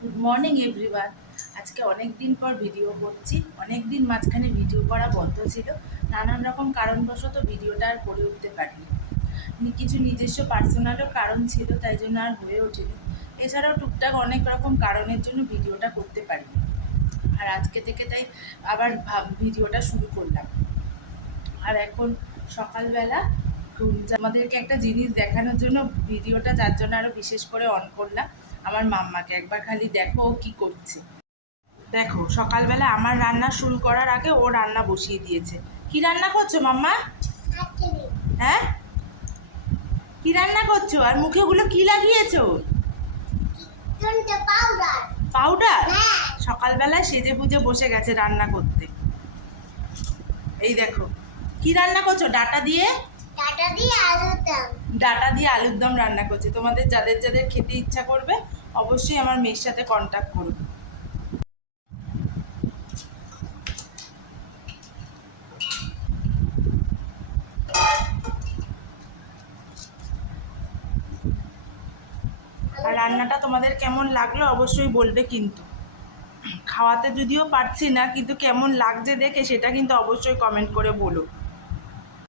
Good morning everyone. আজকে অনেক দিন পর ভিডিও করছি। অনেক দিন মাঝখানে ভিডিও করা বন্ধ ছিল, নানান রকম কারণবশত ভিডিওটা আর করে উঠতে পারিনি। কিছু নিজস্ব পার্সোনালও কারণ ছিল, তাই জন্য আর হয়ে ওঠেনি। এছাড়াও টুকটাক অনেক রকম কারণের জন্য ভিডিওটা করতে পারিনি। আর আজকে থেকে তাই আবার ভিডিওটা শুরু করলাম। আর এখন সকালবেলা আমাদেরকে একটা জিনিস দেখানোর জন্য ভিডিওটা, যার জন্য আরও বিশেষ করে অন করলাম। আমার মাম্মাকে একবার খালি দেখো ও কী করছে। দেখো, সকালবেলা আমার রান্না শুরু করার আগে ও রান্না বসিয়ে দিয়েছে। কি রান্না করছো মাম্মা? হ্যাঁ, কি রান্না করছো? আর মুখে ওগুলো কি লাগিয়েছো? পাউডার? সকালবেলায় সেজে গুজে বসে গেছে রান্না করতে। এই দেখো কি রান্না করছো। ডাটা দিয়ে আলুর দম রান্না করছে। তোমাদের যাদের যাদের খেতে ইচ্ছা করবে অবশ্যই আমার মেয়ের সাথে কন্ট্যাক্ট করবে। আর রান্নাটা তোমাদের কেমন লাগলো অবশ্যই বলবে কিন্তু। খাওয়াতে যদিও পারছি না, কিন্তু কেমন লাগছে দেখে সেটা কিন্তু অবশ্যই কমেন্ট করে বলো।